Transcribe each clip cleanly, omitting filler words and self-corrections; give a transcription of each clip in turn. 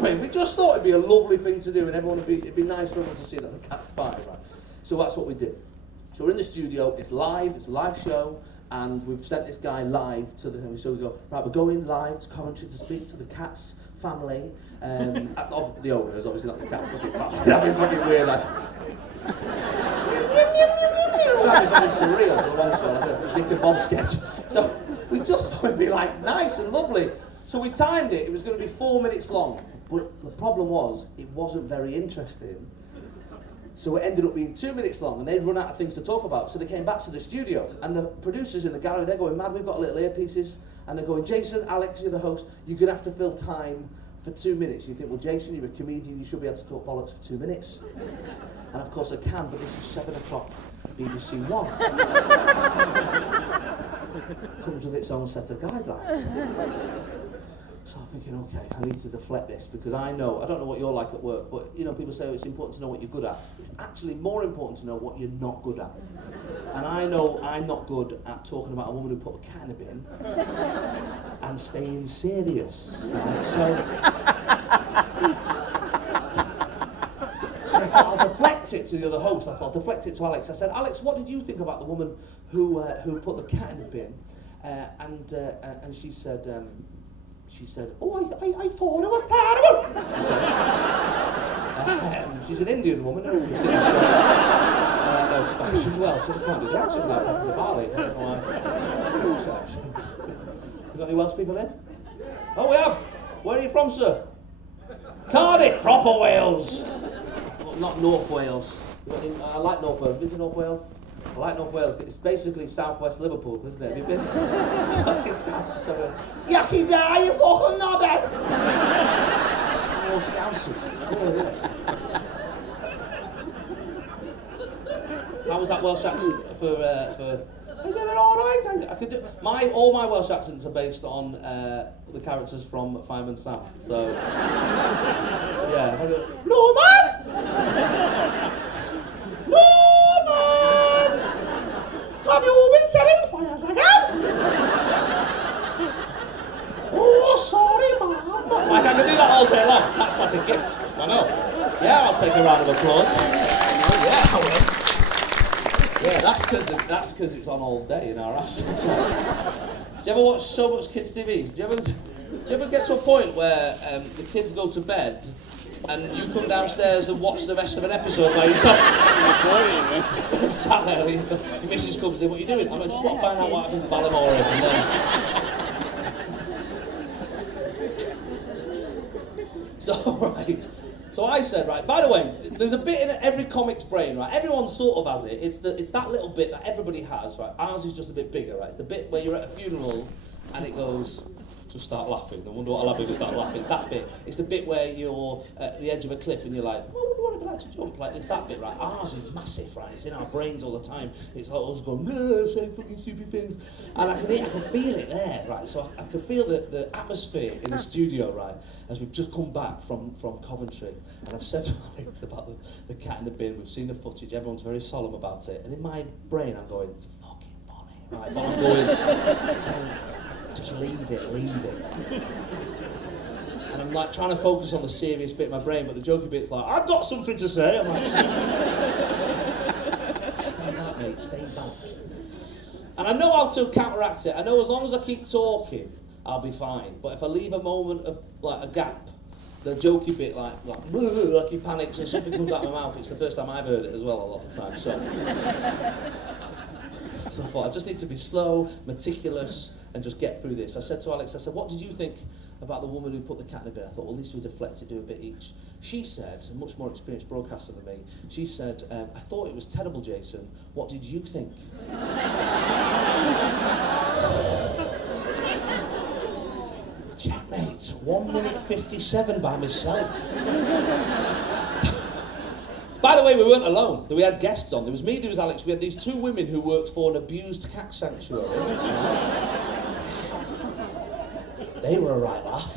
going, we just thought it'd be a lovely thing to do, and it'd be nice for everyone to see that the cat's fine, right? So that's what we did. So we're in the studio, it's a live show, and we've sent this guy live to the, so we go, right, we're going live to Coventry to speak to the cat's family, of the owners, obviously not the cat's, that'd be fucking weird, like. That'd be fucking surreal for a long show, like a Vic and Bob sketch. So we just thought it'd be like nice and lovely. So we timed it, it was going to be 4 minutes long, but the problem was, it wasn't very interesting. So it ended up being 2 minutes long, and they'd run out of things to talk about, so they came back to the studio, and the producers in the gallery, they're going, mad, we've got little earpieces, and they're going, Jason, Alex, you're the host, you're going to have to fill time for 2 minutes. You think, well, Jason, you're a comedian, you should be able to talk bollocks for 2 minutes. And of course I can, but this is 7 o'clock, BBC One. Comes with its own set of guidelines. So I'm thinking, okay, I need to deflect this, because I don't know what you're like at work, but you know, people say it's important to know what you're good at. It's actually more important to know what you're not good at. And I know I'm not good at talking about a woman who put a cat in a bin and staying serious. Right? So I thought I'll deflect it to the other host. I thought I'll deflect it to Alex. I said, Alex, what did you think about the woman who put the cat in the bin? And she said, oh, I thought it was terrible. She's an Indian woman, I don't know if you've seen the show. No, Spanish as well, so she can't do the accent now, back to Bali. I don't know why. Accent. You got any Welsh people in? Oh, we have. Where are you from, sir? Cardiff, proper Wales. Not North Wales. I like North Wales. Been to North Wales? I like North Wales. It's basically southwest Liverpool, isn't it? Have you been? Yucky day, you fucking knobhead! All Scousers. How was that Welsh accent for? I did it all right. I could do all my Welsh accents are based on the characters from Fireman Sam. So yeah, I go, no man, no man. Have you all been setting fires again? Oh, sorry, ma'am. Like I can do that all day long. That's like a gift. I know. Yeah, I'll take a round of applause. Oh, yeah, I will. Yeah, that's because it's on all day in our house. Do you ever watch so much kids' TV? Do you ever get to a point where the kids go to bed and you come downstairs and watch the rest of an episode by yourself? Sat there, your missus comes in, what are you doing? I'm just trying to find out what happened to Ballimore. So, right. So I said, right, by the way, there's a bit in every comic's brain, right? Everyone sort of has it. It's that little bit that everybody has, right? Ours is just a bit bigger, right? It's the bit where you're at a funeral and it goes, just start laughing. I wonder what I'll have if I start laughing. It's that bit. It's the bit where you're at the edge of a cliff and you're like, well, I wonder what I'd like to jump. Like, it's that bit, right? Ours is massive, right? It's in our brains all the time. It's like us going, saying fucking stupid things. And I can feel it there, right? So I can feel the atmosphere in the studio, right? As we've just come back from Coventry. And I've said to Alex about the cat in the bin. We've seen the footage. Everyone's very solemn about it. And in my brain, I'm going, it's fucking funny, right? But I'm going, just leave it. And I'm like trying to focus on the serious bit of my brain, but the jokey bit's like, I've got something to say. I'm like, stay back, mate, stay back. And I know how to counteract it. I know as long as I keep talking, I'll be fine. But if I leave a moment of like a gap, the jokey bit like he panics and something comes out of my mouth. It's the first time I've heard it as well a lot of the time. So I thought I just need to be slow, meticulous, and just get through this. I said to Alex, what did you think about the woman who put the cat in the bin? I thought, well, at least we deflect it, do a bit each. She said, a much more experienced broadcaster than me, she said, I thought it was terrible, Jason. What did you think? Checkmate, 1 minute 57 by myself. By the way, we weren't alone. We had guests on. There was me, there was Alex. We had these two women who worked for an abused cat sanctuary. They were a right laugh.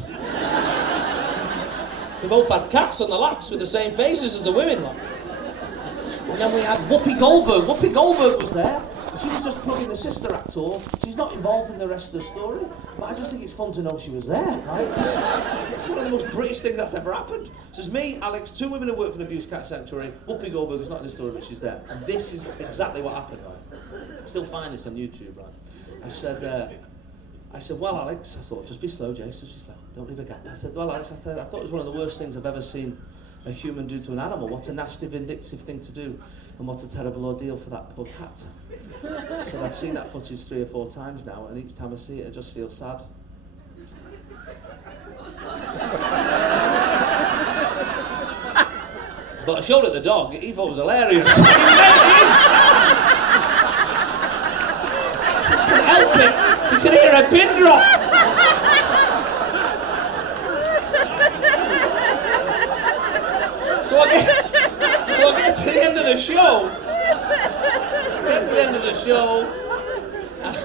They both had cats on the laps with the same faces as the women. And then we had Whoopi Goldberg. Whoopi Goldberg was there. She was just plugging the sister actor. She's not involved in the rest of the story. But I just think it's fun to know she was there, right? It's one of the most British things that's ever happened. So it's me, Alex, 2 women who work for an abuse cat sanctuary. Whoopi Goldberg is not in the story, but she's there. And this is exactly what happened, right? Still find this on YouTube, right? I said, well, Alex, I thought, just be slow, Jason. She's like, don't leave a gap. I said, well, Alex, I thought it was one of the worst things I've ever seen a human do to an animal. What a nasty, vindictive thing to do, and what a terrible ordeal for that poor cat. I said, I've seen that footage 3 or 4 times now, and each time I see it, I just feel sad. But I showed it the dog. He thought it was hilarious. He couldn't help it. You could hear a pin drop. So I get to the end of the show.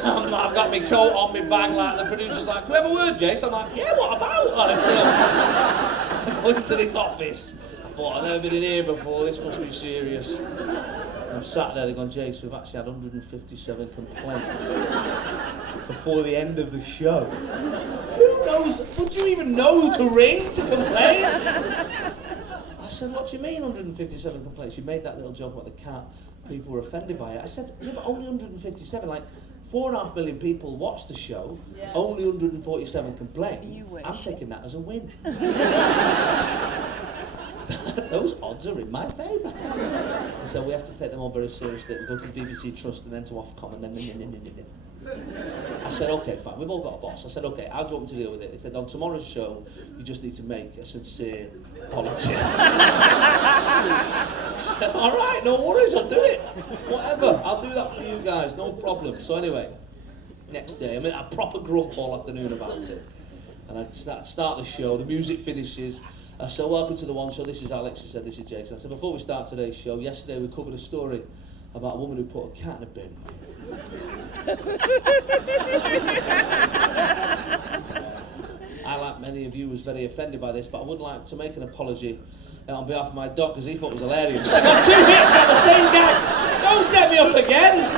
And I've got my coat on, my bag, like the producer's like, we have a word, Jace? I'm like, yeah, what about? Like, I go into this office. I thought, I've never been in here before, this must be serious. I'm sat there, they're going, Jace, we've actually had 157 complaints before the end of the show. Who knows? Would you even know to ring to complain? I said, what do you mean 157 complaints? You made that little joke about the cat, people were offended by it. I said, yeah, but only 157, like 4.5 million people watched the show, only 147 complaints. I'm taking that as a win. Those odds are in my favour. So we have to take them all very seriously. We go to the BBC Trust and then to Ofcom and then. I said, okay, fine, we've all got a boss. I said, okay, how do you want me to deal with it? He said, on tomorrow's show, you just need to make a sincere apology. I said, all right, no worries, I'll do it. Whatever, I'll do that for you guys, no problem. So anyway, next day, I'm in a proper grump all afternoon about it. And I start the show, the music finishes. So welcome to the One Show, this is Alex, he said, this is Jason. I said, before we start today's show, yesterday we covered a story about a woman who put a cat in a bin. I, like many of you, was very offended by this, but I would like to make an apology on behalf of my dog, because he thought it was hilarious. I got 2 hits on the same gag. Don't set me up again.